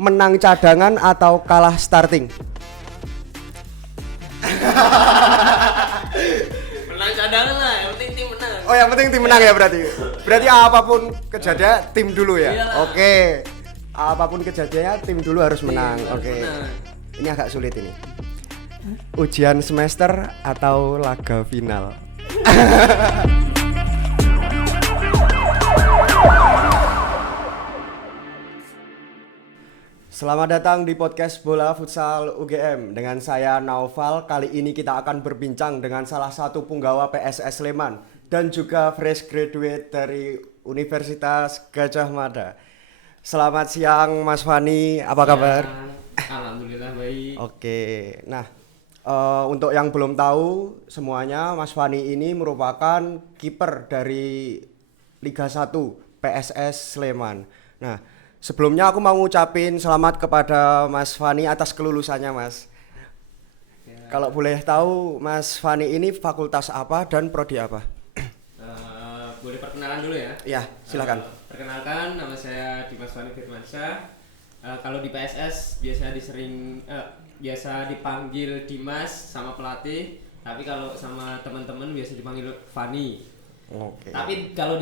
menang cadangan atau kalah starting? Menang cadangan lah, yang penting tim menang. Oh, yang penting tim menang ya berarti. Berarti apapun kejadian tim dulu ya. Iyalah. Oke. Apapun kejadiannya tim dulu harus menang. Harus Oke. menang. Ini agak sulit ini. Ujian semester atau laga final? Selamat datang di podcast Bola Futsal UGM. Dengan saya Naufal. Kali ini kita akan berbincang dengan salah satu punggawa PSS Sleman dan juga fresh graduate dari Universitas Gadjah Mada. Selamat siang Mas Fani, apa kabar? Alhamdulillah baik. Oke, nah untuk yang belum tahu semuanya, Mas Fani ini merupakan kiper dari Liga 1 PSS Sleman. Nah, sebelumnya aku mau ngucapin selamat kepada Mas Fani atas kelulusannya, Mas. Ya. Kalau boleh tahu, Mas Fani ini fakultas apa dan prodi apa? Boleh perkenalan dulu ya? Ya, silakan. Perkenalkan, nama saya Dimas Fani Firmansyah. Kalau di PSS biasa dipanggil Dimas sama pelatih, tapi kalau sama teman-teman biasa dipanggil Fani. Oke. Tapi kalau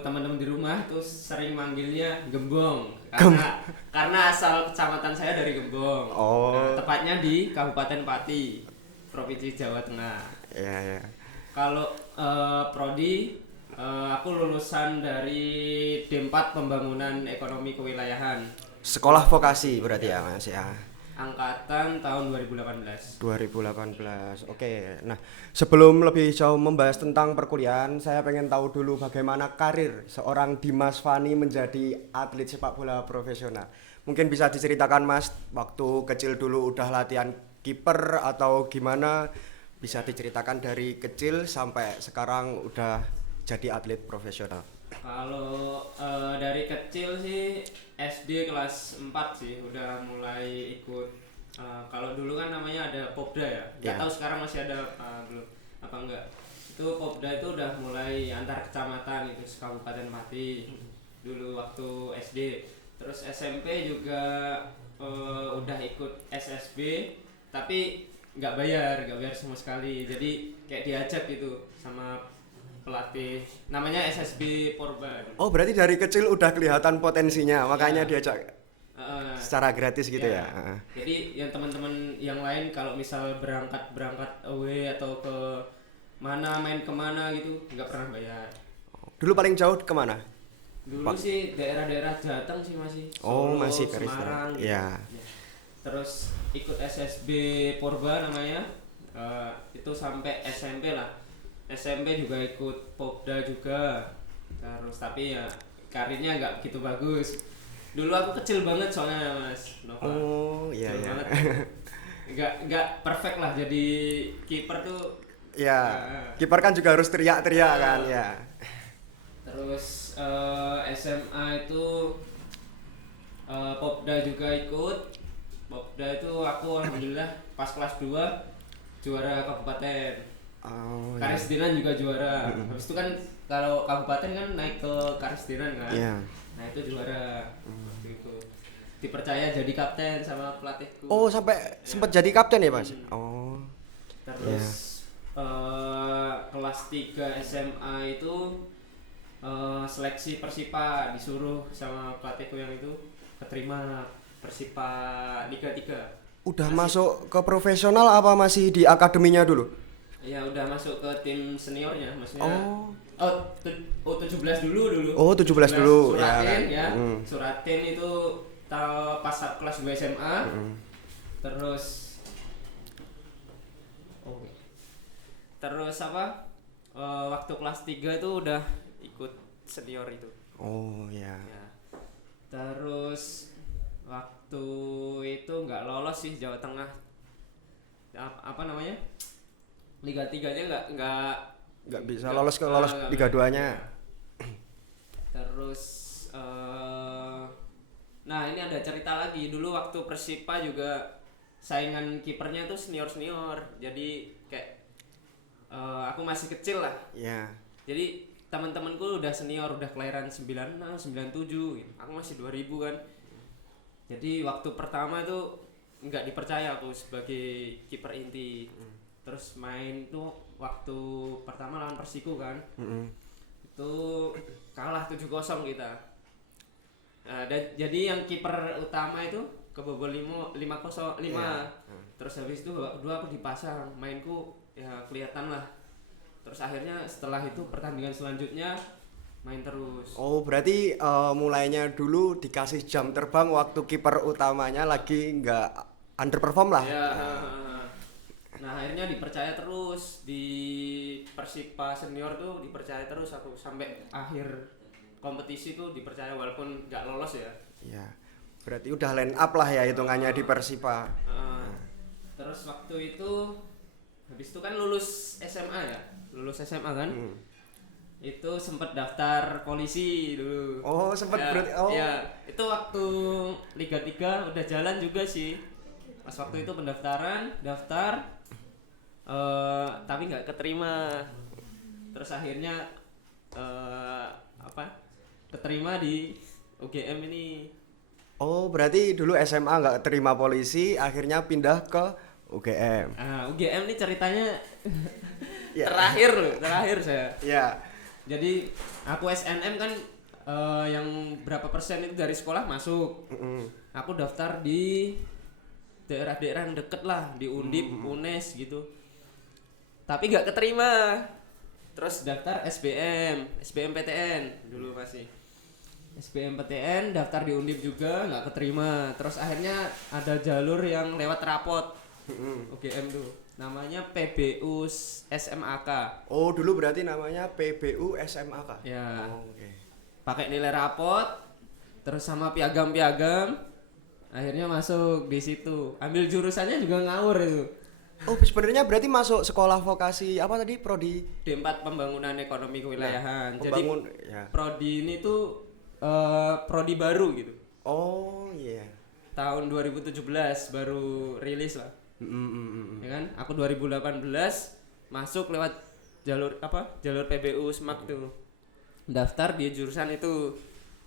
teman-teman di rumah tuh sering manggilnya Gembong karena asal kecamatan saya dari Gembong. Oh. Nah, tepatnya di Kabupaten Pati, Provinsi Jawa Tengah. Ya, ya. Kalau prodi, aku lulusan dari D4 Pembangunan Ekonomi Kewilayahan. Sekolah vokasi berarti ya, Mas ya. Angkatan tahun 2018. 2018. Oke. Nah, sebelum lebih jauh membahas tentang perkuliahan, saya pengen tahu dulu bagaimana karir seorang Dimas Fani menjadi atlet sepak bola profesional. Mungkin bisa diceritakan, Mas, waktu kecil dulu udah latihan kiper atau gimana? Bisa diceritakan dari kecil sampai sekarang udah jadi atlet profesional. Kalau dari kecil sih SD kelas 4 sih udah mulai ikut. Kalau dulu kan namanya ada Popda ya. Nggak Ya. tahu sekarang masih ada belum apa enggak. Itu Popda itu udah mulai antar kecamatan itu Kabupaten Pati dulu waktu SD. Terus SMP juga udah ikut SSB tapi nggak bayar sama sekali. Jadi kayak diajak gitu sama pelatih, namanya SSB Porban. Oh, berarti dari kecil udah kelihatan potensinya, makanya Ya. diajak secara gratis gitu ya. Jadi yang teman-teman yang lain kalau misal berangkat away atau ke mana main kemana gitu nggak pernah bayar. Dulu paling jauh kemana? Dulu sih daerah-daerah Jateng sih masih. Oh, Solo, masih garis Semarang. Gitu. ya. Terus ikut SSB Porba namanya, itu sampai SMP lah. SMP juga ikut Popda juga. Terus tapi ya karirnya nggak begitu bagus. Dulu aku kecil banget soalnya Mas Nova. Oh, iya Kecil ya. banget. Nggak perfect lah jadi kiper tuh. Ya, kiper kan juga harus teriak-teriak kan ya. Terus SMA itu Popda juga ikut. Popda itu aku alhamdulillah pas kelas 2 juara kabupaten. Oh, ya. Karisdenan juga juara. Habis itu kan kalau kabupaten kan naik ke Karisdenan kan. Iya. Nah, itu juara. Waktu itu dipercaya jadi kapten sama pelatihku. Oh, sampai sempat jadi kapten ya, Mas? Oh. Terus kelas 3 SMA itu seleksi Persipa disuruh sama pelatihku yang itu keterima Persipa Liga 3. Udah masuk ke profesional apa masih di akademinya dulu? Ya udah masuk ke tim seniornya maksudnya. Oh. 17 dulu. Oh, 17 dulu ya. Suratin Kan? ya. Suratin itu pas kelas 2 SMA. Terus Terus apa? Waktu kelas 3 itu udah ikut senior itu. Oh, ya. Ya. Terus waktu itu nggak lolos sih Jawa Tengah. Apa namanya? Liga 3-nya Nggak bisa lolos ke lolos Liga 2-nya. Terus nah ini ada cerita lagi. Dulu waktu Persipa juga saingan kipernya tuh senior. Jadi kayak aku masih kecil lah. Iya. Jadi teman-temanku udah senior, udah kelahiran 96, 97 gitu. Aku masih 2000 kan. Jadi waktu pertama itu nggak dipercaya aku sebagai kiper inti. Terus main tuh waktu pertama lawan Persiku kan. Itu kalah 7-0 kita. Nah, jadi yang kiper utama itu kebobol 5-0. Terus habis itu babak kedua aku dipasang, mainku ya kelihatan lah. Terus akhirnya setelah itu pertandingan selanjutnya main terus. Oh, berarti mulainya dulu dikasih jam terbang waktu kiper utamanya lagi nggak underperform lah. Ya, nah akhirnya dipercaya terus di Persipa senior tuh, dipercaya terus aku sampai akhir kompetisi tuh dipercaya walaupun nggak lolos ya. Iya. Berarti udah line up lah ya hitungannya di Persipa. Terus waktu itu habis itu kan lulus SMA ya, lulus SMA kan. Itu sempat daftar polisi dulu. Oh, sempat ya, berarti. Oh. Ya, itu waktu Liga 3 udah jalan juga sih. Pas waktu itu pendaftaran, daftar tapi nggak keterima. Terus akhirnya keterima di UGM ini. Oh, berarti dulu SMA nggak terima polisi, akhirnya pindah ke UGM. UGM ini ceritanya Ya. terakhir saya. Ya. Jadi aku SNM kan yang berapa persen itu dari sekolah masuk. Aku daftar di daerah-daerah yang deket lah, di Undip, UNES gitu. Tapi nggak keterima. Terus daftar SBMPTN dulu masih. SBMPTN daftar di Undip juga nggak keterima. Terus akhirnya ada jalur yang lewat rapot UGM tuh. Namanya PBU SMAK. Oh, dulu berarti namanya PBU SMAK. Ya. Oh, oke. Pakai nilai rapot, terus sama piagam-piagam, akhirnya masuk di situ. Ambil jurusannya juga ngawur itu. Oh, sebenarnya berarti masuk sekolah vokasi apa tadi? Prodi D4 Pembangunan Ekonomi Kewilayahan. Jadi ya. prodi ini tuh prodi baru gitu. Oh, iya. Tahun 2017 baru rilis lah. Ya kan? Aku 2018 masuk lewat jalur PBU SMAK tuh. Daftar di jurusan itu.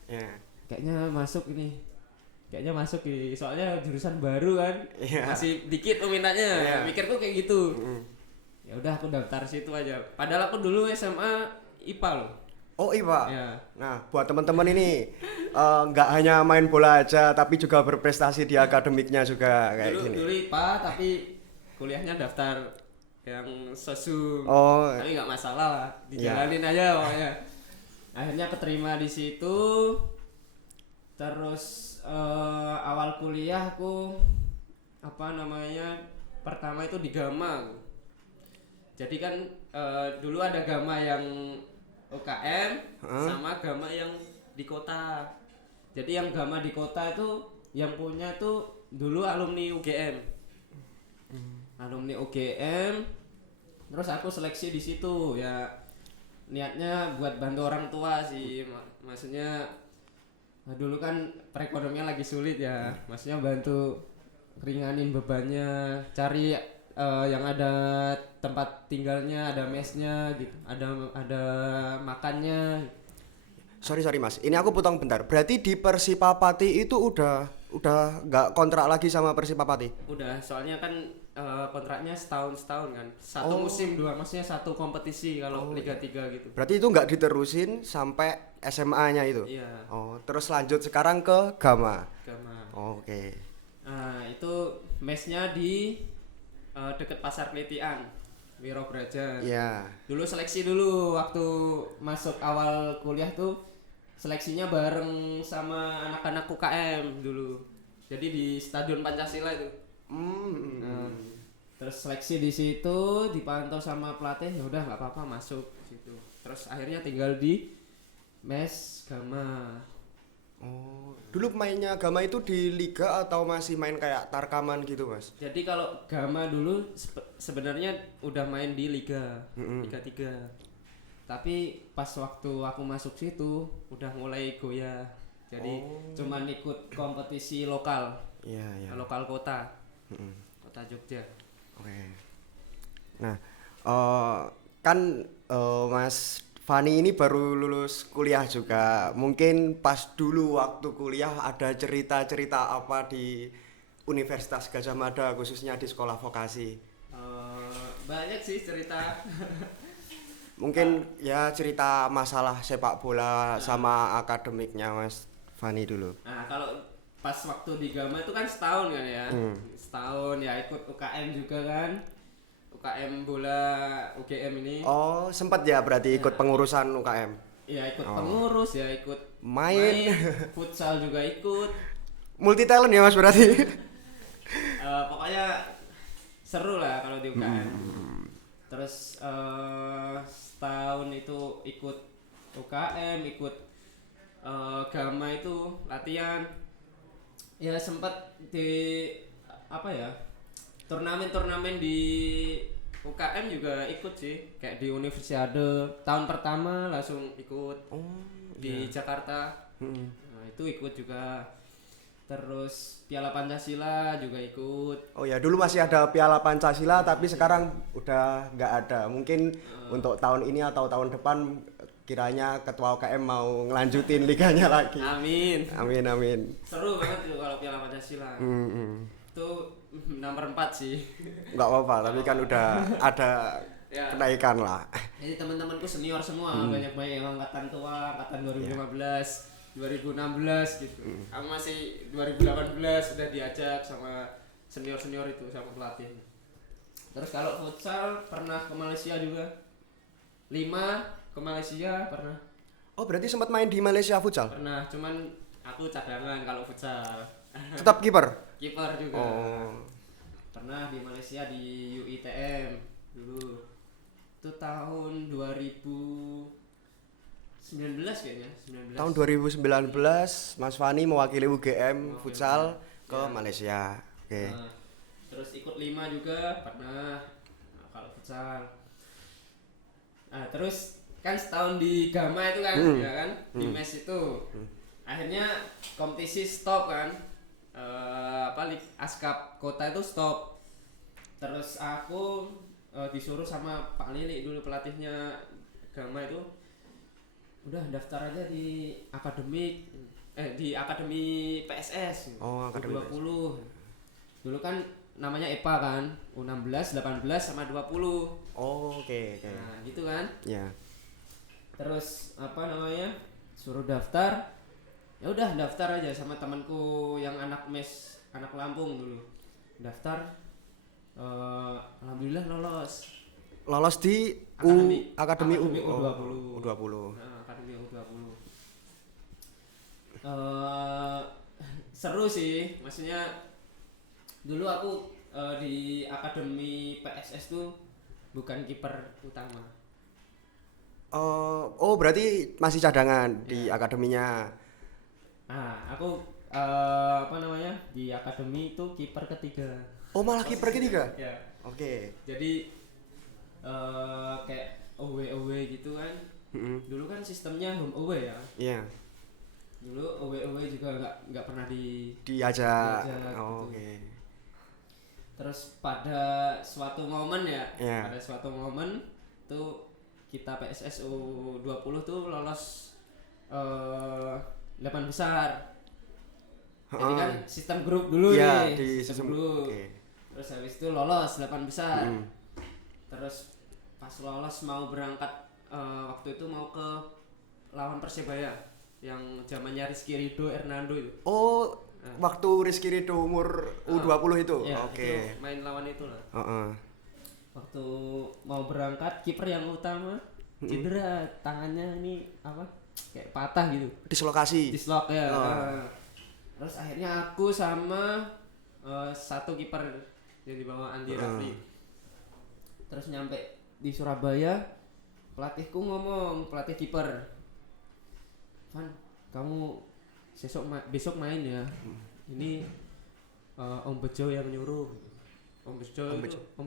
Ya. Kayaknya masuk ini. Soalnya jurusan baru kan. Masih dikit peminatnya. Mikirku kayak gitu. Ya udah aku daftar situ aja. Padahal aku dulu SMA IPA loh. Oh, IPA. Ya. Nah, buat teman-teman ini nggak hanya main bola aja tapi juga berprestasi di akademiknya juga kayak gini. Dulu IPA tapi kuliahnya daftar yang sosum. Oh. Tapi nggak masalah lah, dijalanin aja pokoknya. Akhirnya keterima di situ. Terus awal kuliah aku pertama itu di Gama. Jadi kan dulu ada Gama yang UKM sama Gama yang di kota. Jadi yang Gama di kota itu yang punya tuh dulu alumni UGM. Alumni UGM. Terus aku seleksi di situ ya. Niatnya buat bantu orang tua sih. Maksudnya dulu kan perekonomian lagi sulit ya. Maksudnya bantu ringanin bebannya, cari yang ada tempat tinggalnya, ada mesnya gitu, ada makannya. Sorry Mas, ini aku potong bentar. Berarti di Persipapati itu udah nggak kontrak lagi sama Persipapati? Udah, soalnya kan kontraknya setahun kan. Satu musim dua, maksudnya satu kompetisi kalau Liga 3 gitu. Berarti itu nggak diterusin sampai SMA-nya itu? Iya. Oh, terus lanjut sekarang ke Gama. Oh, oke. Nah, itu mesnya di deket Pasar Klitian, Wiro Braja. Iya. Dulu seleksi dulu waktu masuk awal kuliah tuh seleksinya bareng sama anak-anak UKM dulu. Jadi di Stadion Pancasila itu. Terus seleksi di situ dipantau sama pelatih, ya udah nggak apa-apa masuk situ. Terus akhirnya tinggal di mes Gama. Oh, dulu mainnya Gama itu di liga atau masih main kayak Tarkaman gitu, Mas? Jadi kalau Gama dulu sebenarnya udah main di Liga 3. Tapi pas waktu aku masuk situ udah mulai goyah. Jadi cuman ikut kompetisi lokal. Iya. Lokal kota. Kota Jogja. Oke. Nah, kan Mas Fani ini baru lulus kuliah juga. Mungkin pas dulu waktu kuliah ada cerita-cerita apa di Universitas Gadjah Mada khususnya di sekolah vokasi. Banyak sih cerita. Mungkin ya cerita masalah sepak bola sama akademiknya Mas Fani dulu. Nah, kalau pas waktu di Gama itu kan setahun kan ya. Setahun ya ikut UKM juga kan. UKM bola UGM ini. Oh, sempat ya berarti ikut pengurusan UKM. Ya ikut pengurus ya ikut Main. futsal juga ikut. Multi talent ya Mas berarti. Pokoknya seru lah kalau di UKM. Terus setahun itu ikut UKM, ikut Gama itu latihan. Ya sempat di apa ya? Turnamen-turnamen di UKM juga ikut sih, kayak di Universiade tahun pertama langsung ikut di Jakarta. Nah, itu ikut juga. Terus Piala Pancasila juga ikut. Oh ya, dulu masih ada Piala Pancasila tapi sekarang udah nggak ada. Mungkin untuk tahun ini atau tahun depan kiranya ketua UKM mau ngelanjutin liganya lagi. Amin. Amin amin. Seru banget tuh kalau Piala Pancasila. Itu nomor 4 sih. Nggak apa-apa, tapi kan udah ada Ya. kenaikan lah. Jadi teman-temanku senior semua, banyak-banyak yang angkatan tua, angkatan 2015, 2016 gitu. Aku masih 2018 udah diajak sama senior-senior itu sama pelatih. Terus kalau futsal pernah ke Malaysia juga. 5 ke Malaysia pernah. Oh, berarti sempat main di Malaysia futsal? Pernah, cuman aku cadangan kalau futsal. Tetap kiper? Kiper juga. Oh. Pernah di Malaysia di UITM dulu. Itu tahun 2019 kayaknya, 19. Tahun 2019 Mas Fani mewakili UGM futsal ke Malaysia. Oke. Nah, terus ikut 5 juga pernah kalau futsal. Nah, terus kan setahun di Gama itu kan, ya kan, di mes itu. Akhirnya kompetisi stop kan. Askap kota itu stop. Terus aku disuruh sama Pak Lili dulu pelatihnya Gama itu, udah daftar aja di akademi PSS. Oh, akademi U20. Dulu kan namanya EPA kan, U16, 18 sama 20. Oh, oke. Nah, gitu kan. Ya. Terus apa namanya? Suruh daftar. Ya udah daftar aja sama temanku yang anak mes, anak Lampung dulu. Daftar. Alhamdulillah lolos. Lolos di Akademi U20. U20. Nah, Akademi U20. Seru sih, maksudnya dulu aku di Akademi PSS tuh bukan kiper utama. Oh, berarti masih cadangan di akademinya. Nah, aku di akademi itu kiper ketiga. Oh, malah kiper ketiga. Ya. Oke. Jadi kayak away gitu kan. Dulu kan sistemnya home away ya. Iya. Dulu away juga nggak pernah Diajak. gitu. Oh, oke. Terus pada suatu momen Iya. pada suatu momen tuh kita PSS U20 tuh lolos 8 besar. Jadi kan sistem grup dulu Iya, nih, di sistem sistem grup. oke. Terus habis itu lolos 8 besar. Terus pas lolos mau berangkat waktu itu mau ke lawan Persebaya yang zamannya Rizky Ridho, Hernando itu. Oh, waktu Rizky Ridho umur U20 itu. Ya, Oke. itu main lawan itu lah. Heeh. Waktu mau berangkat kiper yang utama cedera, tangannya ini apa? Kayak patah gitu. Dislokasi. Dislok ya. Terus akhirnya aku sama satu kiper yang dibawa Andi Rafli. Terus nyampe di Surabaya, pelatihku ngomong, pelatih kiper, Van, kamu besok main ya. Ini Om Bejo yang nyuruh. Om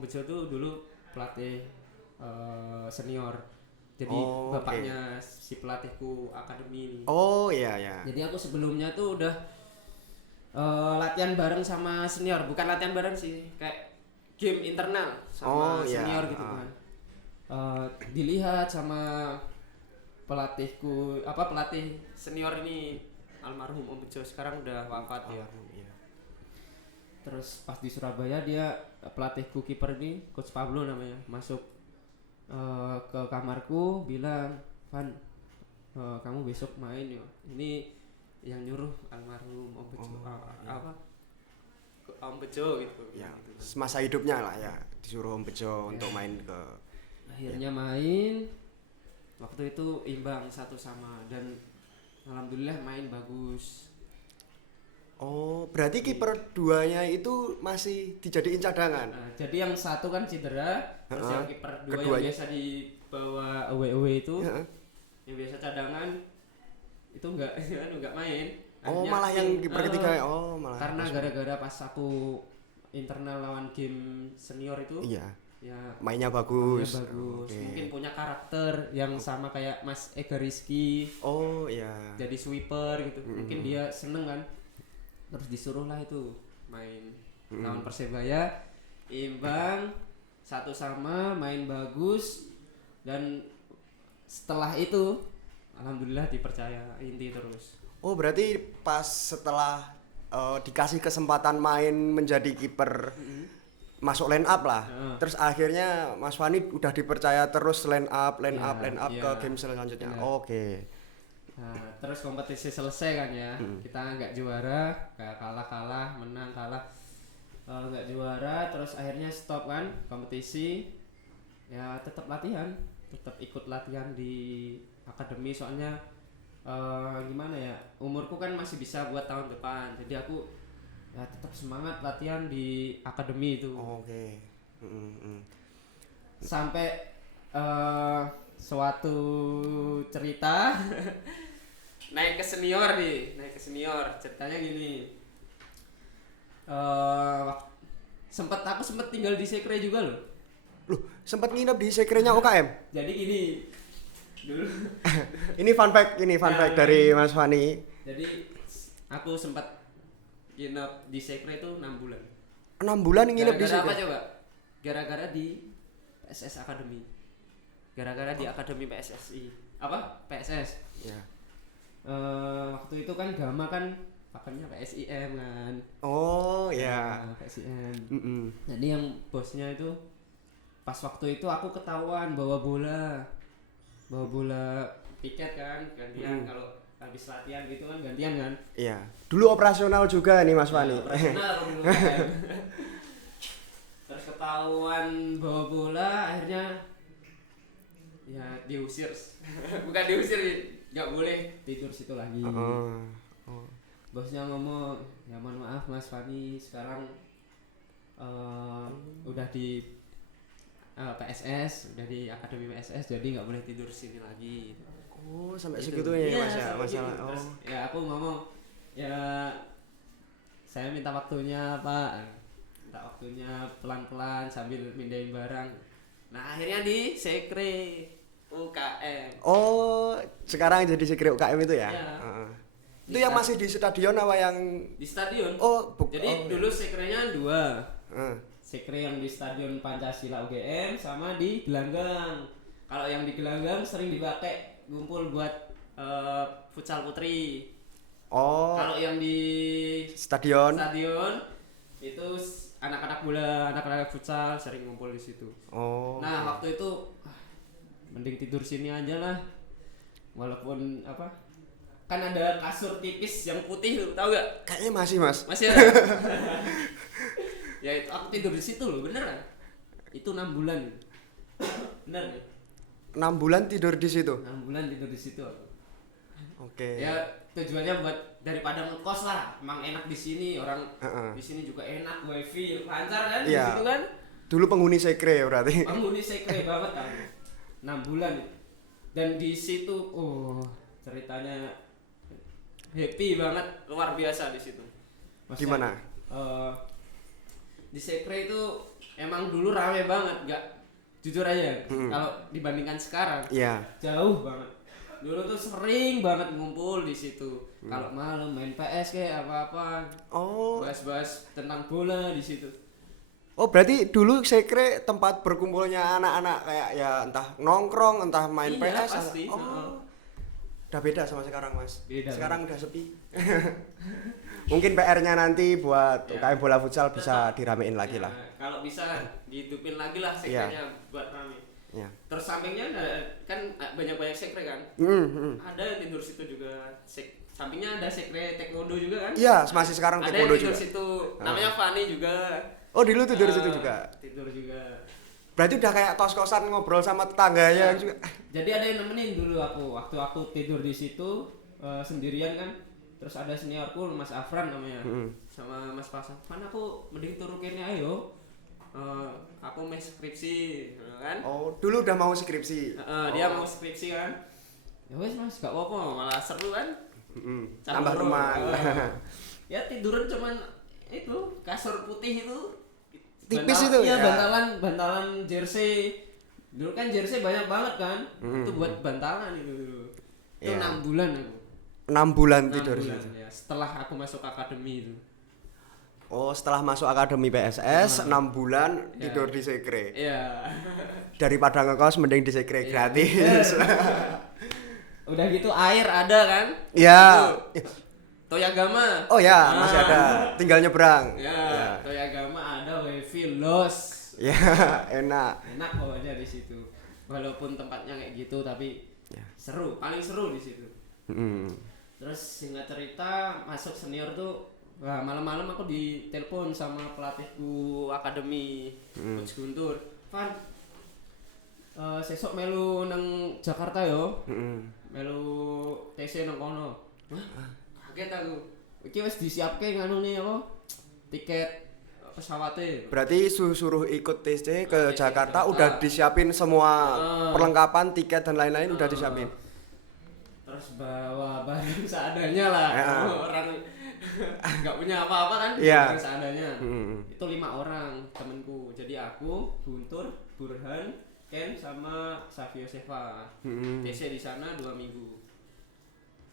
Bejo tuh dulu pelatih senior. Jadi bapaknya si pelatihku akademi ini. Oh iya ya. Jadi aku sebelumnya tuh udah latihan bareng sama senior, bukan latihan bareng sih, kayak game internal sama senior gitu kan. Dilihat sama pelatih senior ini almarhum Om Bejo, sekarang udah wafat ya. Iya. Terus pas di Surabaya dia pelatihku kiper ini Coach Pablo namanya masuk ke kamarku bilang, "Van, kamu besok main ya." Ini yang nyuruh almarhum Om Bejo. Om Bejo gitu. Ya, Gitu. masa hidupnya lah ya disuruh Om Bejo untuk main ke. Akhirnya main. Waktu itu imbang 1-1 dan alhamdulillah main bagus. Oh, berarti kiper duanya itu masih dijadiin cadangan. Nah, jadi yang satu kan cedera, terus yang kiper dua Keduanya. yang biasa dibawa away itu, Heeh. yang biasa cadangan itu enggak main. Oh, Akhirnya malah yang kiper ketiga. Oh, malah. karena gara-gara pas aku internal lawan game senior itu, Iya, ya mainnya bagus. bagus. Oke. Mungkin punya karakter yang sama kayak Mas Ega Rizky. Oh, iya. Jadi sweeper gitu, mungkin dia seneng kan, terus disuruh lah itu main lawan Persebaya, imbang 1-1, main bagus, dan setelah itu alhamdulillah dipercaya inti terus. Oh, berarti pas setelah dikasih kesempatan main menjadi kiper masuk line up lah. Terus akhirnya Mas Fani udah dipercaya terus line up Iya. ke game selanjutnya. Iya. Oke. Nah, terus kompetisi selesai kan ya, kita nggak juara, nggak kalah, menang kalah, nggak juara, terus akhirnya stop kan kompetisi, ya tetap latihan, tetap ikut latihan di akademi, soalnya gimana ya, umurku kan masih bisa buat tahun depan, jadi aku ya tetap semangat latihan di akademi itu. Oke. Sampai suatu cerita naik ke senior ceritanya gini, aku sempet tinggal di Sekre juga loh. Loh, sempat nginep di sekrenya UKM. Jadi gini dulu. Ini fun fact dari Mas Fani. Jadi aku sempat nginep di Sekre itu 6 bulan. 6 bulan nginep di Gara-gara apa sekre. coba? Gara-gara di PSS Academy. Gara-gara di Akademi PSSI. Apa? PSS. Ya. Waktu itu kan Gama kan pakemnya PSIM kan. Oh, ya. Nah, PSIM. Mm-mm. Jadi yang bosnya itu pas waktu itu aku ketahuan bawa bola tiket kan, gantian kalau habis latihan gitu kan gantian kan. Iya. Dulu operasional juga nih Mas Fani. Operasional aku dulu kan. Terus ketahuan bawa bola, akhirnya ya diusir. Bukan diusir, nggak boleh tidur situ lagi. Oh. Bosnya ngomong, ya mohon maaf Mas Fani, sekarang udah di PSS, udah di Akademi PSS, jadi nggak boleh tidur sini lagi. Oh, sampai Gitu. segitunya ya Iya, Mas ya sampai masalah. gitu. Terus, Oh. ya aku ngomong, ya saya minta waktunya Pak, minta waktunya pelan-pelan sambil mindahin barang. Nah akhirnya di Sekre UKM. Oh, sekarang jadi sekre UKM itu ya? Iya. Heeh. Itu yang masih di stadion apa yang Di stadion. Jadi dulu Sekrenya 2. Heeh. Sekre yang di Stadion Pancasila UGM sama di Gelanggang. Kalau yang di Gelanggang sering dipakai ngumpul buat futsal putri. Oh, Kalau yang di stadion. itu anak-anak bola, anak-anak futsal sering ngumpul di situ. Oh. Nah, waktu itu mending tidur sini aja lah. Walaupun apa? Kan ada kasur tipis yang putih tuh, tahu gak? Kayaknya masih, Mas. Masih ada. Ya itu aku tidur di situ loh, beneran. Itu 6 bulan. Bener ya? 6 bulan tidur di situ. 6 bulan tidur di situ aku. Oke. Ya tujuannya buat daripada ngekos lah. Emang enak di sini, orang Heeh. di sini juga enak, wifi lancar kan di Iya. situ kan. Dulu penghuni sekre berarti. Penghuni Sekre banget kan. 6 bulan. Dan di situ ceritanya happy banget, luar biasa di situ. Maksudnya, Gimana? Di Sekre itu emang dulu rame banget, nggak jujur aja. Kalau dibandingkan sekarang, Iya. jauh banget. Dulu tuh sering banget ngumpul di situ. Kalau malam main PS kayak apa-apa, Oh. bahas-bahas tentang bola di situ. Oh, berarti dulu sekre tempat berkumpulnya anak-anak kayak ya entah nongkrong, entah main Iya, PS. pasti. Oh. Udah beda sama sekarang Mas. Beda, Sekarang udah sepi. Mungkin PR-nya nanti buat Ya. UKM bola futsal bisa diramein lagi Ya, lah. kalau bisa dihidupin lagi lah sekrenya buat rame. Ya. Terus sampingnya kan banyak sekre kan. Ada yang tidur situ juga. Sampingnya ada sekre taekwondo juga kan. Iya, masih sekarang Ada taekwondo yang tidur juga. situ. Namanya Fani juga. Oh, dulu tidur situ juga. Tidur juga. Berarti udah kayak kos-kosan ngobrol sama tetangganya Ya. juga. Jadi ada yang nemenin dulu waktu aku tidur di situ sendirian kan. Terus ada seniorku Mas Afran namanya. Sama Mas Pasan. Kan aku mending turu kene ayo. Aku mau skripsi kan. Oh, dulu udah mau skripsi. Dia mau skripsi kan. Ya wes Mas, gak apa-apa, malah seru kan. Tambah teman. Ya tiduran cuman itu kasur putih itu. Tipis itu ya. Bantalan jersey. Dulu kan jersey banyak banget kan. Itu buat bantalan itu dulu. Itu Iya. 6 bulan aku. 6 bulan 6 tidur bulan, situ. ya. Setelah aku masuk akademi itu. Oh, setelah masuk akademi PSS 6 bulan Ya. tidur di sekre. Iya. Daripada ngekos mending di sekre Iya. gratis. Udah gitu air ada kan? Ya. Itu. Toyagama. Oh ya, masih ada. Tinggal nyebrang. Ya, Toyagama ada wifi los. Ya, enak. Enak pokoknya di situ. Walaupun tempatnya kayak gitu tapi Ya. seru, paling seru di situ. Mm. Terus singkat cerita masuk senior tuh malam-malam aku ditelepon sama pelatihku akademi Coach Guntur. Van, sesok melu nang Jakarta yo. Melu TC nang kono. Hah? Kaget aku. Iki wis disiapke nganu nih apa? Tiket pesawatnya. Berarti suruh ikut TC ke TC Jakarta Jakarta. udah disiapin semua Ah. perlengkapan, tiket dan lain-lain udah disiapin. Terus bawa barang seadanya lah. Ya. Orang nggak punya apa-apa kan, Iya. barang seadanya. Mm. Itu 5 orang temenku. Jadi aku, Guntur, Burhan, Ken sama Savio Seva. TC di sana 2 minggu.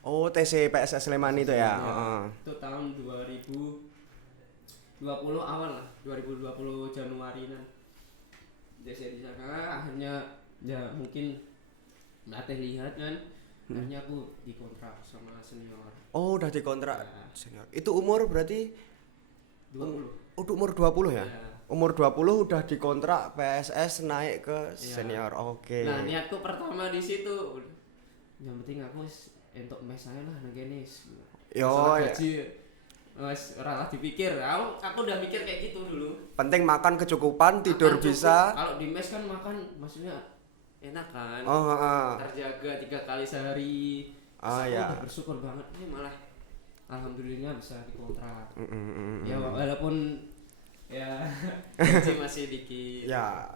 Oh, TC PSS Sleman itu ya. Heeh. Itu tahun 2020 awal lah, 2020 Januarian. TC di sana akhirnya ya mungkin melatih lihat kan. Akhirnya aku dikontrak sama senior. Oh, udah dikontrak Ya. senior. Itu umur berarti 20. umur 20 ya? Ya. Umur 20 udah dikontrak PSS naik ke Iya. senior. Oke. Nah, niatku pertama di situ. Yang penting aku entuk mes ae lah nang kene. Yo, Masalah ya. gaji wis ora lah dipikir. Aku udah mikir kayak gitu dulu. Penting makan kecukupan, tidur Makan cukup. bisa. Kalau di mes kan makan maksudnya enak kan. Oh, heeh. Terjaga 3 kali sehari. Ah, Aku ya. udah bersyukur banget ini malah alhamdulillah bisa dikontrak. Mm. Ya walaupun ya gaji masih dikit. Ya,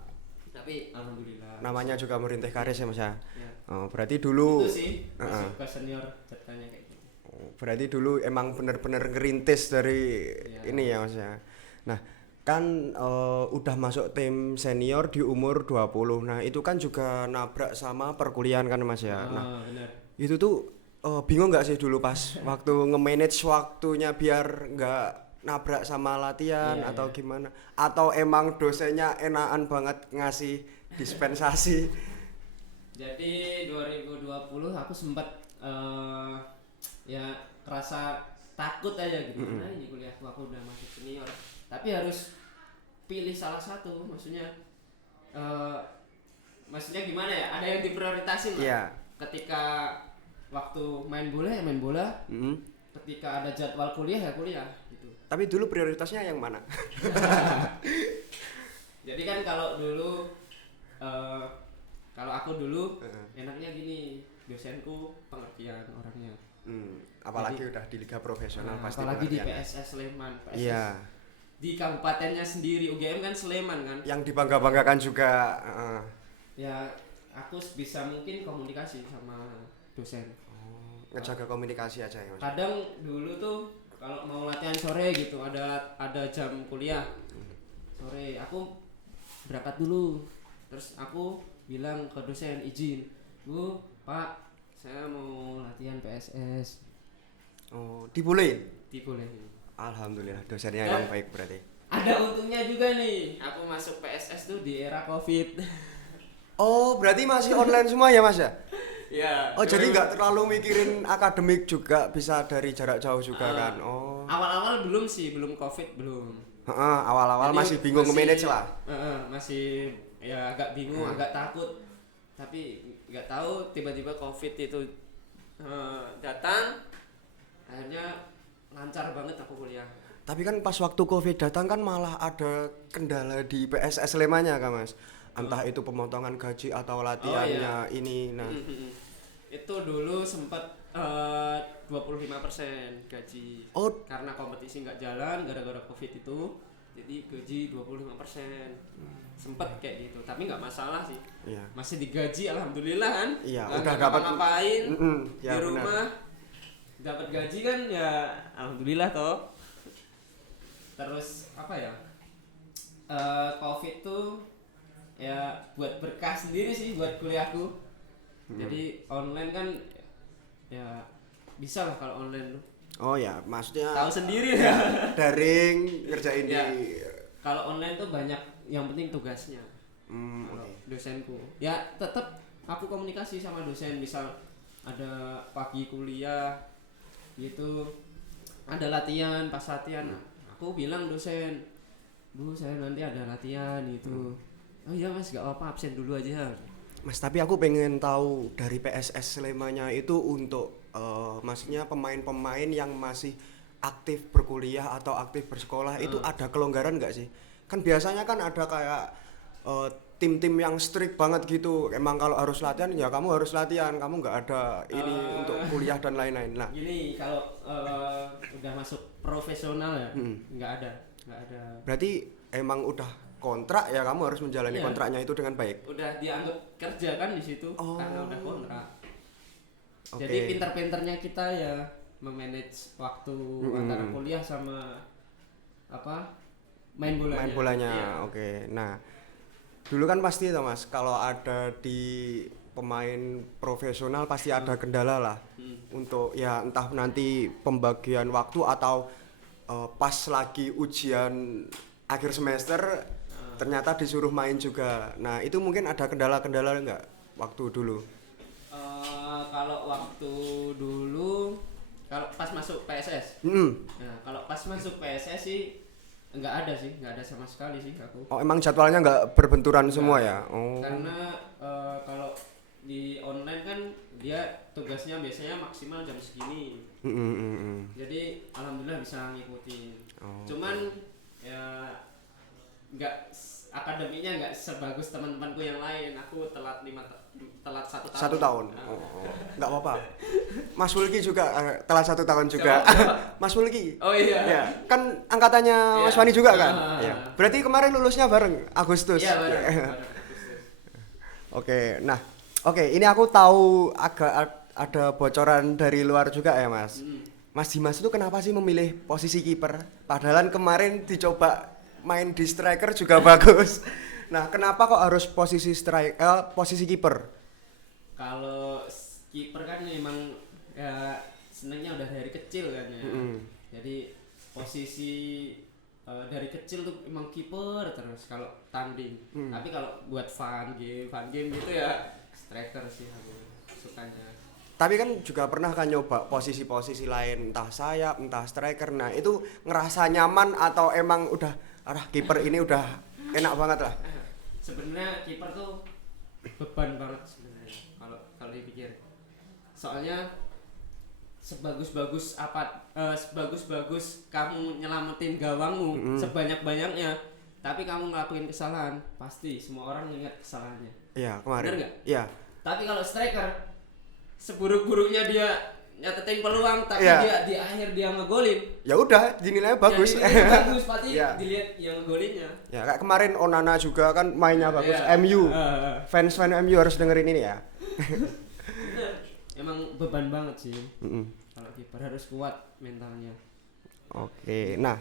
Tapi alhamdulillah. namanya juga merintih karir ya Mas ya. Ya. Oh, berarti dulu Itu sih masuk ke senior ceritanya kayak gitu. berarti dulu emang bener-bener ngerintis dari Iya. ini ya Mas ya. Nah, kan udah masuk tim senior di umur 20. Nah, itu kan juga nabrak sama perkuliahan kan Mas ya. Nah, Benar. itu tuh bingung nggak sih dulu pas waktu nge-manage waktunya biar nggak nabrak sama latihan Iya, atau iya. gimana? Atau emang dosennya enakan banget ngasih dispensasi? Jadi 2020 aku sempat ya kerasa takut aja gitu. Nah, ini kuliahku aku udah masuk senior. Tapi harus pilih salah satu, maksudnya maksudnya gimana ya? Ada yang diprioritasin lah. Iya. Ketika waktu main bola ya main bola, Mm. ketika ada jadwal kuliah ya kuliah gitu. Tapi dulu prioritasnya yang mana? Jadi kan kalau dulu kalau aku dulu enaknya gini, dosenku pengertian orangnya. Apalagi Jadi- udah di liga profesional pasti apalagi di pengertian. PSS Sleman, PSS Iya, di kabupatennya sendiri, UGM kan Sleman kan. yang dibangga-banggakan juga. Ya aku bisa mungkin komunikasi sama dosen. Ngejaga komunikasi aja ya Mas. Kadang dulu tuh kalau mau latihan sore gitu, ada jam kuliah sore, aku berangkat dulu. Terus aku bilang ke dosen izin, Bu, Pak, saya mau latihan PSS. Oh, dibolehin. Dibolehin. Alhamdulillah, dosennya yang baik berarti. Ada untungnya juga nih, aku masuk PSS tuh di era COVID. Oh, berarti masih online semua ya Mas ya? Ya. Oh, jadi nggak terlalu mikirin akademik juga, bisa dari jarak jauh juga kan. Oh. Awal-awal belum sih, belum Covid belum. Heeh, awal-awal Jadi masih bingung nge-manage lah. Masih ya agak bingung, agak takut. Tapi nggak tahu tiba-tiba Covid itu datang, akhirnya lancar banget aku kuliah. Tapi kan pas waktu Covid datang kan malah ada kendala di PSS Lemanya kan Mas. Entah itu pemotongan gaji atau latihannya ini. Nah, itu dulu sempat 25% gaji. oh, Karena kompetisi nggak jalan gara-gara Covid itu, jadi gaji 25%. Sempet kayak gitu, tapi nggak masalah sih. iya. Masih digaji alhamdulillah kan. Iya, Nggak udah dapat ngapain ya, di benar. rumah. Dapat gaji kan ya alhamdulillah toh. Terus apa ya? Covid tuh ya buat berkah sendiri sih buat kuliahku. Jadi online kan ya bisa lah kalau online tuh. Oh ya, maksudnya Tahu sendiri ya, ya. daring ngerjain Ya. di Kalau online tuh banyak yang penting tugasnya. Kalau oke. dosenku. Ya tetap aku komunikasi sama dosen, misal ada pagi kuliah gitu, ada latihan, pas latihan aku bilang dosen, Bu saya nanti ada latihan gitu. Oh iya Mas, gak apa-apa, absen dulu aja. Mas, tapi aku pengen tahu dari PSS Slemanya itu untuk maksudnya pemain-pemain yang masih aktif berkuliah atau aktif bersekolah itu ada kelonggaran nggak sih? Kan biasanya kan ada kayak tim-tim yang strict banget gitu. Emang kalau harus latihan ya kamu harus latihan, kamu nggak ada ini untuk kuliah dan lain-lain. Nah, Gini, kalau udah masuk profesional ya, nggak ada. berarti emang udah kontrak ya kamu harus menjalani Iya. kontraknya itu dengan baik. Udah dianggap kerja kan di situ Oh. karena udah kontrak. Oke. Jadi pintar-pintarnya kita ya memanage waktu antara kuliah sama apa main bolanya. Main bolanya, Iya. oke. Nah, dulu kan pasti toh Mas, kalau ada di pemain profesional pasti ada kendala lah untuk ya entah nanti pembagian waktu atau pas lagi ujian akhir semester ternyata disuruh main juga. Nah, itu mungkin ada kendala-kendala nggak waktu dulu? Kalau waktu dulu, kalau pas masuk PSS, nah kalau pas masuk PSS sih nggak ada sama sekali sih aku. Oh, emang jadwalnya nggak berbenturan semua ya? Oh. Karena kalau di online kan dia tugasnya biasanya maksimal jam segini. Jadi alhamdulillah bisa ngikutin. Oh. Cuman ya nggak akademinya nggak sebagus teman-temanku yang lain. Aku telat 1 tahun. 1 tahun. Nah. Oh. Nggak apa-apa. Mas Wulki juga telat 1 tahun juga. Mas Wulki. Oh iya. Ya, kan angkatannya Iya. Mas Wani juga kan? Ah. Iya. Berarti kemarin lulusnya bareng Agustus. Iya bareng. Oke, nah, oke, ini aku tahu agak ada bocoran dari luar juga ya Mas. Mas Dimas itu kenapa sih memilih posisi kiper? Padahal kemarin dicoba main di striker juga bagus. Nah, kenapa kok harus posisi kiper? Kalau kiper kan memang ya senengnya udah dari kecil kan ya. Jadi posisi dari kecil tuh emang kiper terus kalau tanding. Tapi kalau buat fun game gitu ya striker sih aku sukanya. Tapi kan juga pernah kan nyoba posisi-posisi lain, entah sayap, entah striker. Nah, itu ngerasa nyaman atau emang udah kiper ini udah enak banget lah. Sebenarnya kiper tuh beban banget sebenarnya kalau dipikir. Soalnya sebagus-bagus kamu nyelamatin gawangmu sebanyak-banyaknya, tapi kamu ngelakuin kesalahan, pasti semua orang ingat kesalahannya. Iya, kemarin. Bener nggak? Iya. Tapi kalau striker seburuk-buruknya dia nyatetin peluang tapi Iya. dia di akhir dia ngegolin. Ya udah, dinilainya bagus. Ya, dinilainya bagus, pasti Iya. dilihat yang ngegolinnya. Ya, kayak kemarin Onana juga kan mainnya bagus. Iya. MU. Fans MU harus dengerin ini ya. Bener. Emang beban banget sih. Mm-mm. Kalau kiper harus kuat mentalnya. Oke, nah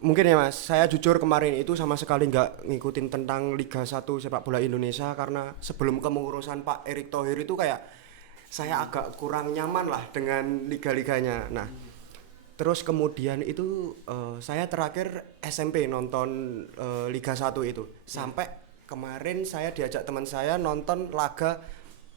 mungkin ya Mas, saya jujur kemarin itu sama sekali nggak ngikutin tentang Liga 1 sepak bola Indonesia karena sebelum kepengurusan Pak Erick Thohir itu kayak saya agak kurang nyaman lah dengan liga-liganya. Nah, terus kemudian itu saya terakhir SMP nonton Liga 1 itu sampai kemarin saya diajak teman saya nonton laga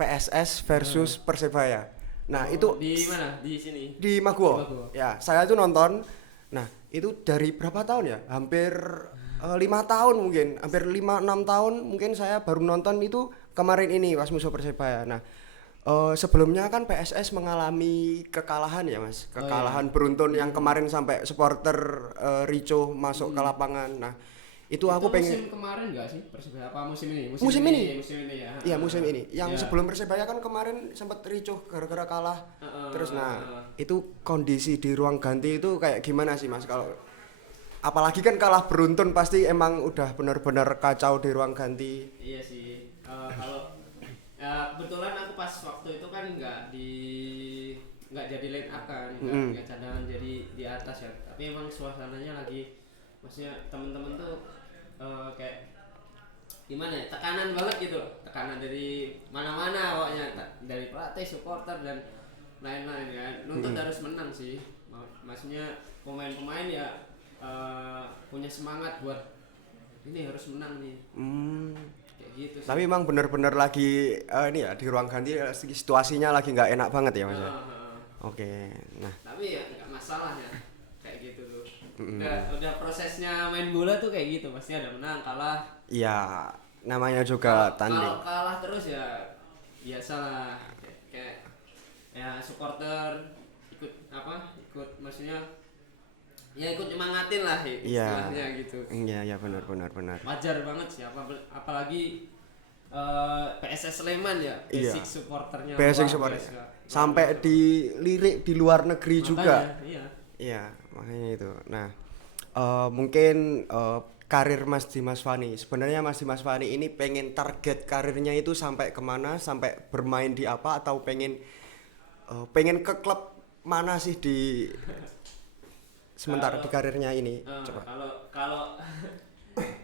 PSS versus Persebaya. Nah, itu di mana? Di sini. di Maguwo. Di Maguwo. Ya, saya itu nonton. Nah, itu dari berapa tahun ya? Hampir 5 tahun mungkin, hampir 5-6 tahun mungkin saya baru nonton itu kemarin ini pas musuh Persebaya. Nah, sebelumnya kan PSS mengalami kekalahan ya Mas, kekalahan beruntun yang kemarin sampai supporter ricuh masuk ke lapangan. Nah, itu aku pengen musim kemarin enggak sih Persebaya apa musim ini? Musim ini Ya. Iya musim ini. Yang Ya. sebelum Persebaya kan kemarin sempat ricuh gara-gara kalah. Terus itu kondisi di ruang ganti itu kayak gimana sih Mas? Kalau apalagi kan kalah beruntun pasti emang udah benar-benar kacau di ruang ganti. Iya sih. Kalau ya, kebetulan aku pas waktu itu kan nggak jadi line up kan, nggak cadangan jadi di atas ya. Tapi emang suasananya lagi, maksudnya temen-temen tuh kayak gimana ya, tekanan banget gitu, tekanan dari mana-mana pokoknya, dari pelatih, supporter dan lain-lain kan. Nuntut harus menang sih. Maksudnya pemain-pemain ya punya semangat buat ini harus menang nih. Kayak gitu sih. Tapi emang benar-benar lagi ini ya di ruang ganti situasinya lagi nggak enak banget ya Mas. Oke. Nah, Tapi ya nggak masalah ya. Kayak gitu tuh. Udah prosesnya main bola tuh kayak gitu, pasti ada menang, kalah. ya namanya juga tanding. Kalau kalah terus ya biasalah, kayak ya supporter ikut maksudnya ya ikut nyemangatin lah istilahnya gitu. Iya benar. Wajar banget sih, apalagi PSS Sleman ya, basic supporternya Basic luar supporter. biasa. Sampai dilirik di luar negeri juga. Iya. Iya, makanya itu. Nah, mungkin karir Mas Dimas Fani. Sebenarnya Mas Dimas Fani ini pengen target karirnya itu sampai kemana? Sampai bermain di apa? Atau pengen ke klub mana sih di sementara di karirnya ini? Coba. Kalau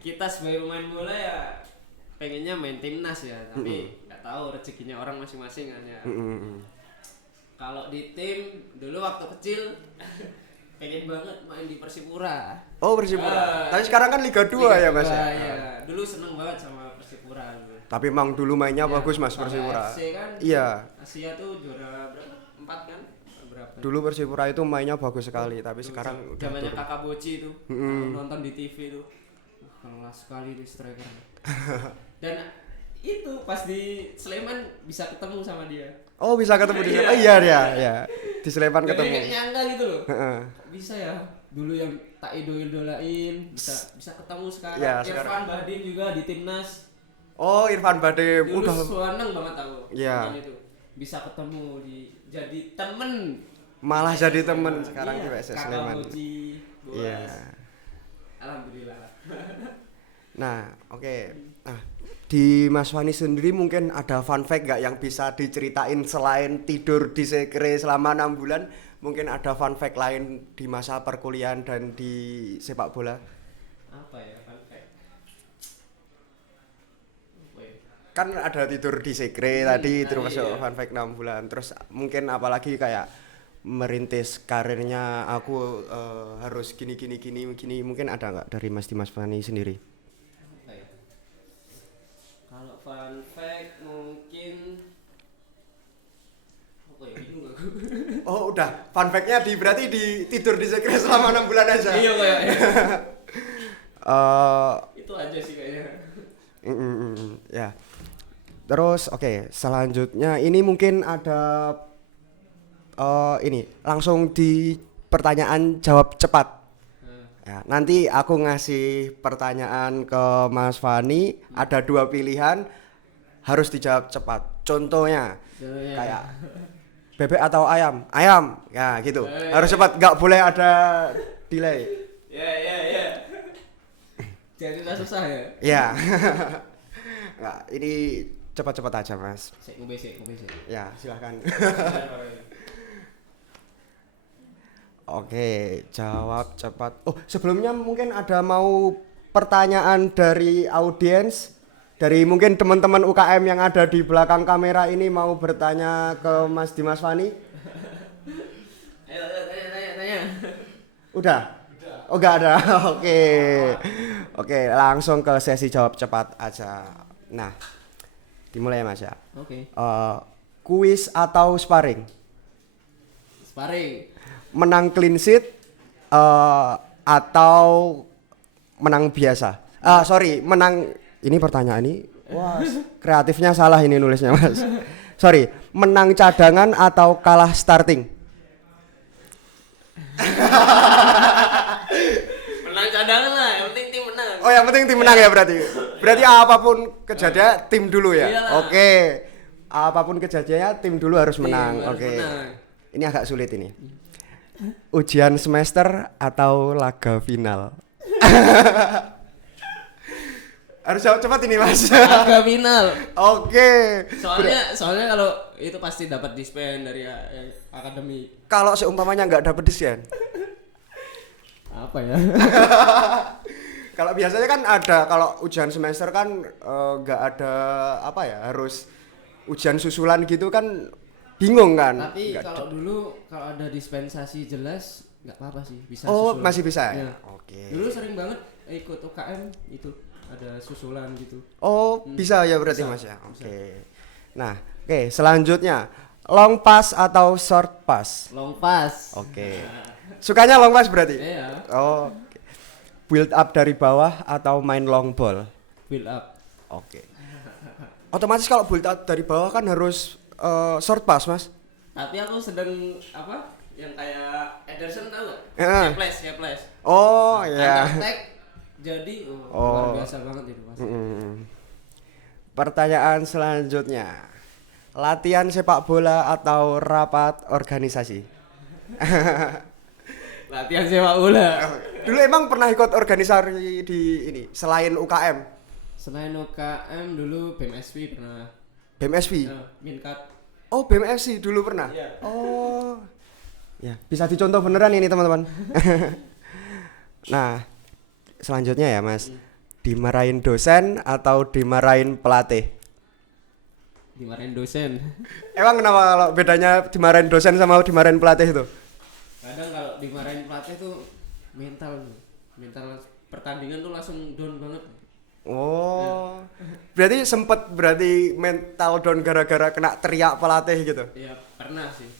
kita sebagai pemain bola ya pengennya main timnas ya, tapi nggak tahu rezekinya orang masing-masing kan ya. Kalau di tim dulu waktu kecil pengen banget main di Persipura. Oh, Persipura. Tapi sekarang kan Liga 2 ya, Mas. Iya. Dulu seneng banget sama Persipura dulu. Tapi emang dulu mainnya Ya, bagus Mas sampai Persipura. FC kan, Iya. Asia tuh juara berapa? 4 kan? Berapa? Dulu Persipura itu mainnya bagus sekali, tapi sekarang udah zamannya turun. Kakak Boci itu. Nonton di TV tuh. Kelas sekali di striker. Dan itu pas di Sleman bisa ketemu sama dia. Oh, bisa ketemu di Sleman. Oh iya ya. Di Sleman Jadi ketemu. kayak nyangka gitu loh. Bisa ya. Dulu yang tak idolain bisa ketemu sekarang. Ya, Irfan sekarang. Bahdim juga di timnas. Oh, Irfan Bahdim Dulu udah seneng banget aku. Iya. nonton itu. Bisa ketemu jadi temen. malah jadi temen sekarang Iya, di PSS Kakak Sleman. Boci, Boas. Iya. Alhamdulillah. Nah, oke. Nah, di Mas Fani sendiri mungkin ada fun fact nggak yang bisa diceritain selain tidur di sekre selama 6 bulan? Mungkin ada fun fact lain di masa perkuliahan dan di sepak bola? Apa ya fun fact? Apa ya? Kan ada tidur di sekre tadi terus masuk iya. fun fact 6 bulan. Terus mungkin apalagi kayak merintis karirnya aku harus gini mungkin ada nggak dari Mas Dimas Fani sendiri? Apa ya? Kalau fun fact mungkin apa ya, bingung aku. Oh udah fun fact-nya berarti di tidur di sekre selama 6 bulan aja. Iya kayak. Eh, Itu aja sih kayaknya. Ya. Terus oke, selanjutnya ini mungkin ada ini langsung di pertanyaan jawab cepat. Ya, nanti aku ngasih pertanyaan ke Mas Fani, ada 2 pilihan harus dijawab cepat. Contohnya kayak bebek atau ayam? Ayam. Ya, gitu. Harus cepat, nggak boleh ada delay. Ya. Jadi susah ya. Ya. Nggak, ini cepat-cepat aja, Mas. Sik ngombe sik. Ya, silahkan. Oke, jawab cepat. Oh, sebelumnya mungkin ada mau pertanyaan dari audiens, dari mungkin teman-teman UKM yang ada di belakang kamera ini mau bertanya ke Mas Dimas Fani? Ayo tanya. Udah? Oh, enggak ada. Oke, langsung ke sesi jawab cepat aja. Nah, Dimulai ya Mas ya. Oke. Kuis atau sparring? Sparring. Menang clean sheet atau menang biasa? Sorry, menang ini pertanyaan ini. Wah, kreatifnya salah ini nulisnya Mas. Sorry, menang cadangan atau kalah starting? Menang cadangan lah, yang penting tim menang. Oh, yang penting tim menang ya berarti. Berarti apapun kejadian tim dulu ya. Iyalah. Oke. Apapun kejadiannya tim dulu harus menang. Harus Oke. menang. Ini agak sulit ini. Ujian semester atau laga final? Harus jawab cepat ini Mas. Laga final. Oke. Soalnya kalau itu pasti dapat dispen dari akademi. Kalau seumpamanya nggak dapet diskon. Apa ya? Kalau biasanya kan ada, kalau ujian semester kan nggak ada apa ya, harus ujian susulan gitu kan, bingung kan. Tapi Nggak kalau dulu kalau ada dispensasi jelas nggak apa-apa sih, bisa Oh, susulan. masih bisa ya? Iya. Oke. Dulu sering banget ikut UKM itu ada susulan gitu. Oh, bisa ya berarti Bisa, Mas ya. bisa. Oke. Nah, oke, selanjutnya long pass atau short pass? Long pass. Oke. Sukanya long pass berarti? Iya. Oh. Oke. Build up dari bawah atau main long ball? Build up. Oke. Otomatis kalau build up dari bawah kan harus short pass, Mas. Tapi aku sedang apa? Yang kayak Ederson tahu nggak? Heeh. Flash. Oh, ya. Counter attack jadi Oh. luar biasa banget itu Mas. Pertanyaan selanjutnya. Latihan sepak bola atau rapat organisasi? Latihan sepak bola. Dulu emang pernah ikut organisasi di ini selain UKM? Selain UKM dulu BMSV pernah. BMSV? Minkat. Oh, BMSV dulu pernah? Iya. Oh. Ya, bisa dicontoh beneran ini teman-teman. Nah, selanjutnya ya Mas. Dimarahin dosen atau dimarahin pelatih? Dimarahin dosen. Emang kenapa kalau bedanya dimarahin dosen sama dimarahin pelatih itu? Kadang kalau dimarahin pelatih tuh mental pertandingan tuh langsung down banget. Oh. Berarti mental down gara-gara kena teriak pelatih gitu. Iya, pernah sih.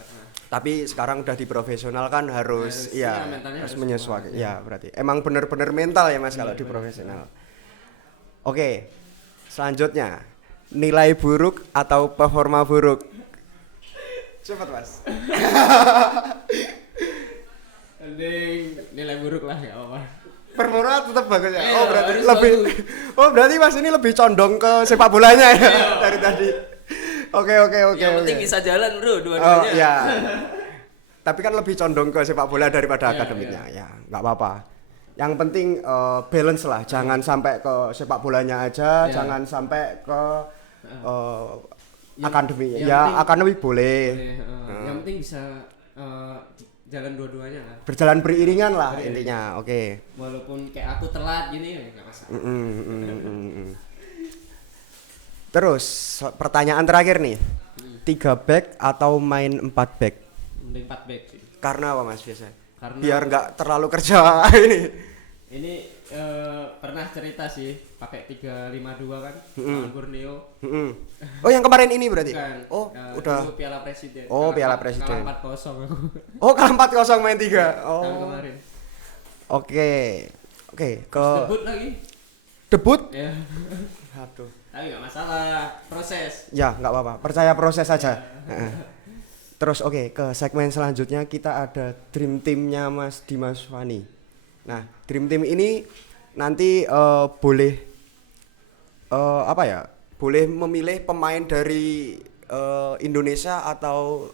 Tapi sekarang udah di profesional kan harus mentalnya harus harus menyesuaikan. kuat, Ya, berarti emang bener-bener mental ya Mas kalau di profesional. Oke. Selanjutnya, nilai buruk atau performa buruk? Cepat Mas. Mending nilai buruk lah ya apa. Performa tetap bagus ya. Iya, Oh, berarti harus lebih bagus. Oh, berarti Mas ini lebih condong ke sepak bolanya ya dari tadi. Oke. Yang penting bisa jalan bro Oh, dua-duanya. ya. Tapi kan lebih condong ke sepak bola daripada Iya, akademiknya. Ya, nggak apa-apa. Yang penting balance lah, jangan sampai ke sepak bolanya aja, Iya. jangan sampai ke Yang- akademi. yang Ya, penting- akademi boleh. Yang penting bisa jalan dua-duanya lah. Berjalan beriringan lah Beriring. intinya. Oke. Walaupun kayak aku telat gini ya nggak masalah. Terus pertanyaan terakhir nih. 3 back atau main 4 back? Mending 4 back sih. Karena apa Mas biasa? Karena Biar nggak terlalu kerja ini. ini pernah cerita sih pakai 352 kan lawan Borneo. Oh, yang kemarin ini berarti? Bukan. Oh, udah. Dulu Piala Presiden. Oh, Piala Kalah Presiden. 4-0 aku. Oh, kalah 4-0 main 3. Tahun Oh. kemarin. Oke. Oke, ke Debut lagi. debut. Ya. Aduh. Tapi nggak masalah, proses. Ya, nggak apa-apa. Percaya proses saja. Heeh. Terus oke, ke segmen selanjutnya kita ada dream teamnya Mas Dimas Fani. Nah, dream team ini nanti boleh apa ya? Boleh memilih pemain dari Indonesia atau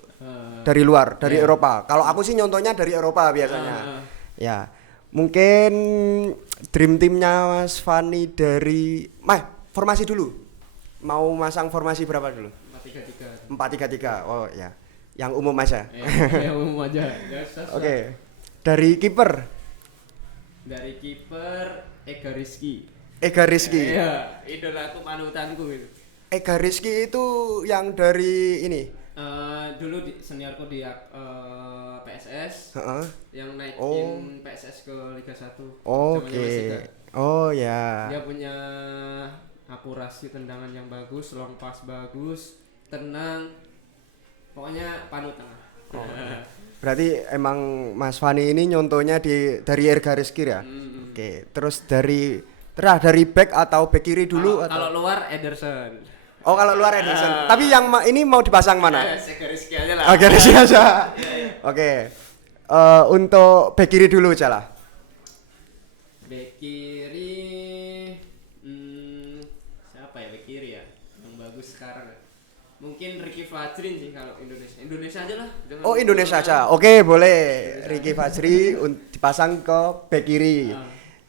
dari luar, dari Iya. Eropa. Kalau aku sih nyontohnya dari Eropa biasanya. Ah. Ya, mungkin dream teamnya Mas Fani dari, formasi dulu. Mau masang formasi berapa dulu? 4-3-3. 4-3-3. Oh ya, yang umum aja. Yang umum aja. Oke. Dari kiper Dari kiper Ega Rizky. Ega Rizky. Iya, idolaku panutanku itu. Ega Rizky itu yang dari ini. Dulu seniorku di PSS Heeh. yang naikin Oh. PSS ke Liga 1. Oke. Oh ya. Dia punya akurasi tendangan yang bagus, long pass bagus, tenang, pokoknya panutan. Berarti emang Mas Fani ini nyontohnya dari Erga Rizky ya? Oke, terus dari back atau back kiri dulu atau? Kalau luar Ederson. Oh, kalau luar Ederson. Tapi yang ini mau dipasang mana? Erga Rizky aja lah. Oke, Rizky aja. Oke. Untuk back kiri dulu aja lah. Back kiri siapa ya back kiri ya? Yang bagus sekarang ya? Mungkin Ricky Fajrin sih kalau Indonesia. Indonesia aja lah. Oh, Indonesia aja. Oke, boleh. Ricky Fajri dipasang ke back kiri.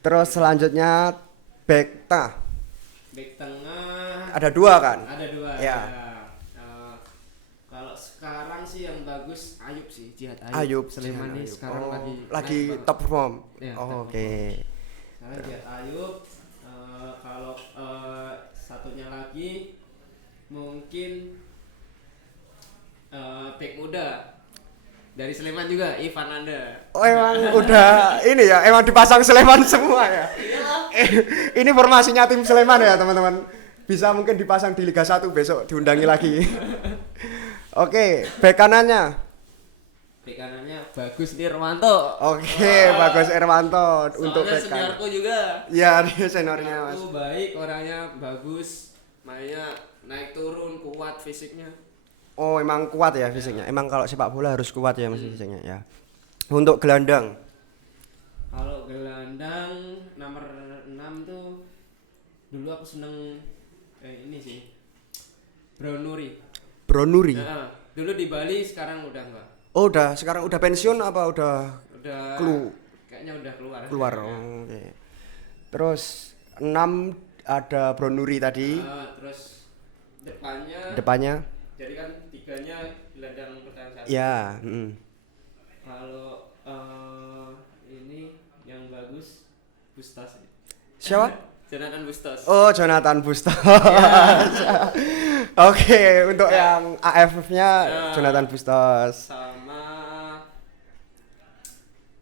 Terus selanjutnya back tengah. Back tengah Ada 2 kan? ada 2 Ya. ya. Kalau sekarang sih yang bagus Ayub sih, Jihad Ayub Sleman nih Ayub. sekarang Oh, lagi lagi naik top perform. Ya, Oh, top oke. Sekarang Jihad Ayub. Kalau satunya lagi mungkin back muda dari Sleman juga Ivan Anda. Oh, emang udah ini ya, emang dipasang Sleman semua ya. Ini formasinya tim Sleman ya, teman-teman. Bisa mungkin dipasang di Liga 1 besok diundangi lagi. Oke, bek kanannya. Bek kanannya Bagus Nirwanto. Oke, Bagus Erwanto untuk Soalnya bek kanan. seniorku juga. Iya, dia seniornya, Mas. Aku baik, orangnya bagus, mainnya naik turun, kuat fisiknya. Oh, emang kuat ya fisiknya. Emang kalau sepak bola harus kuat ya Mas fisiknya ya. Untuk gelandang. Kalau gelandang nomor 6 tuh dulu aku seneng ini sih. Brown Nuri. Bro Nuri. Nah, dulu di Bali sekarang udah enggak. Oh, sekarang udah pensiun apa udah Udah kayaknya udah keluar. keluar? Oh, oke. Terus 6 ada Bro Nuri tadi. Terus depannya jadi kan tiganya gelandang pertahanan satu. Ya, Kalau ini yang bagus Bustos. siapa? Jonathan Bustos. Oh, Jonathan Bustos. Oke, untuk yang AFF-nya Jonathan Bustos. Sama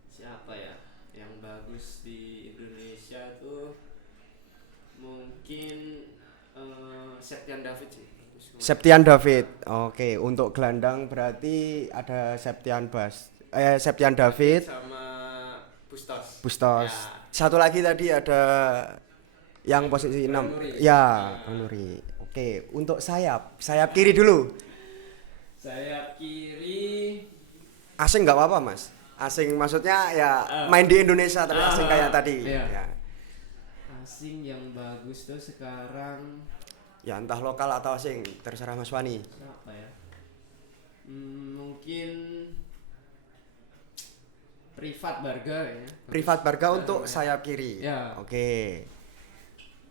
siapa ya yang bagus di Indonesia tuh mungkin Septian David sih. Septian David. Oke, untuk gelandang berarti ada Septian David Sama Bustos. Bustos. Ya. Satu lagi tadi ada yang posisi 6. Nuri. Ya, Nuri. Oke, untuk sayap kiri dulu. Sayap kiri Asing nggak apa-apa, Mas. Asing maksudnya ya main di Indonesia tapi asing kayak tadi. iya. Ya. asing yang bagus tuh sekarang Ya entah lokal atau asing, terserah Mas Wani. siapa ya? Mungkin Privat Barga ya. Privat Barga untuk sayap kiri. Ya. Oke.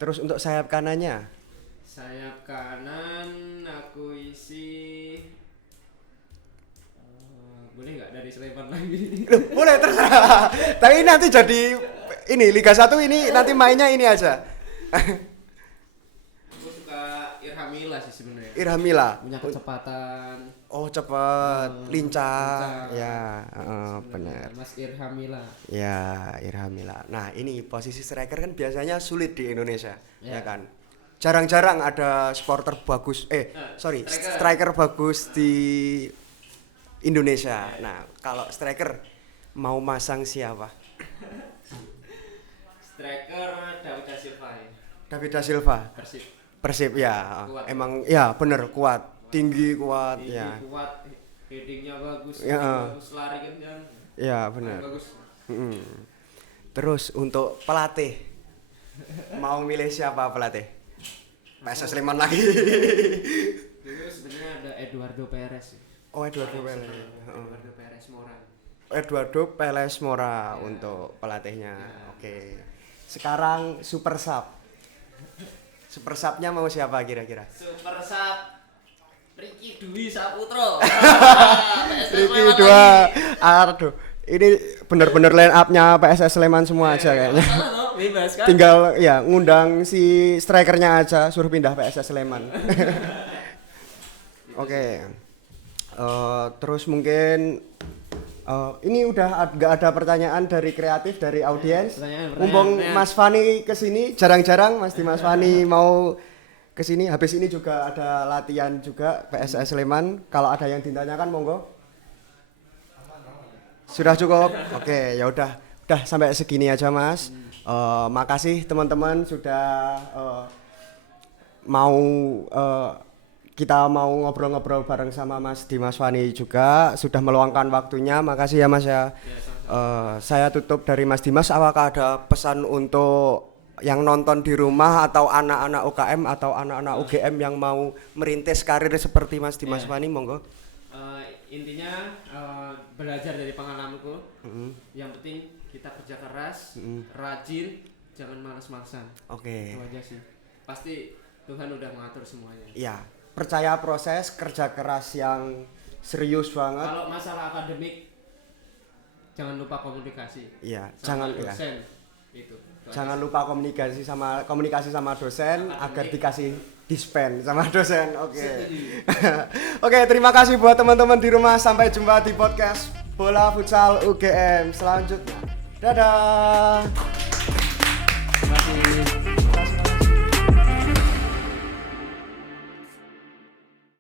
Terus untuk sayap kanannya? Sayap kanan aku isi boleh nggak dari Sleman lagi? Loh, boleh terserah. Tapi nanti jadi ini Liga 1 ini nanti mainnya ini aja. Aku suka Irhamila sih sebenarnya. Irhamila. Punya kecepatan. Oh, cepat, lincah. lincah. Ya, benar. Mas Irhamila. Ya, Irhamila. Nah, ini posisi striker kan biasanya sulit di Indonesia, ya Ya. kan? Jarang-jarang ada supporter bagus, striker bagus di Indonesia. Nah, kalau striker mau masang siapa? Striker David Da Silva ya. David Da Silva. Persib ya. Kuat. Emang ya bener kuat, tinggi kuat Tinggi, ya. kuat, headingnya bagus, Ya. bagus lari kencang. Ya, bener. Bagus. Terus untuk pelatih mau milih siapa pelatih? PSS Sleman lagi. Dulu sebenarnya ada Eduardo Perez. Oh, Eduardo Perez. Eduardo Perez Mora. Eduardo Perez Mora untuk pelatihnya. Oke. Sekarang super sub. Super subnya mau siapa kira-kira? Super Sub Ricky Dwi Saputro. Ricky 2. Aduh, ini bener-bener line up-nya PSS Sleman semua aja kayaknya. Bebas kan? Tinggal ya ngundang si strikernya aja suruh pindah PSS Sleman. Oke. Terus mungkin Ini udah nggak ada pertanyaan dari kreatif dari audiens. Pertanyaan. Mumpung Mas Fani kesini, jarang-jarang Mas Fani mau kesini. Habis ini juga ada latihan juga PSS Sleman. Kalau ada yang ditanyakan monggo. Sudah cukup. Oke, ya udah sampai segini aja Mas. Makasih teman-teman sudah mau kita mau ngobrol-ngobrol bareng sama Mas Dimas Fani juga, sudah meluangkan waktunya. Makasih ya Mas ya. Saya tutup dari Mas Dimas. Apakah ada pesan untuk yang nonton di rumah atau anak-anak UKM atau anak-anak UGM yang mau merintis karir seperti Mas Dimas Fani, monggo. Intinya belajar dari pengalamanku. Yang penting kita kerja keras, rajin, jangan malas-malasan. Oke. Itu aja sih. Pasti Tuhan udah mengatur semuanya. Iya. Percaya proses, kerja keras yang serius banget. Kalau masalah akademik, jangan lupa komunikasi. Iya, jangan dosen. Itu. Jangan lupa komunikasi sama dosen agar dikasih dispen sama dosen. Oke. Oke, terima kasih buat teman-teman di rumah. Sampai jumpa di podcast Bola Futsal UGM selanjutnya. Dadah.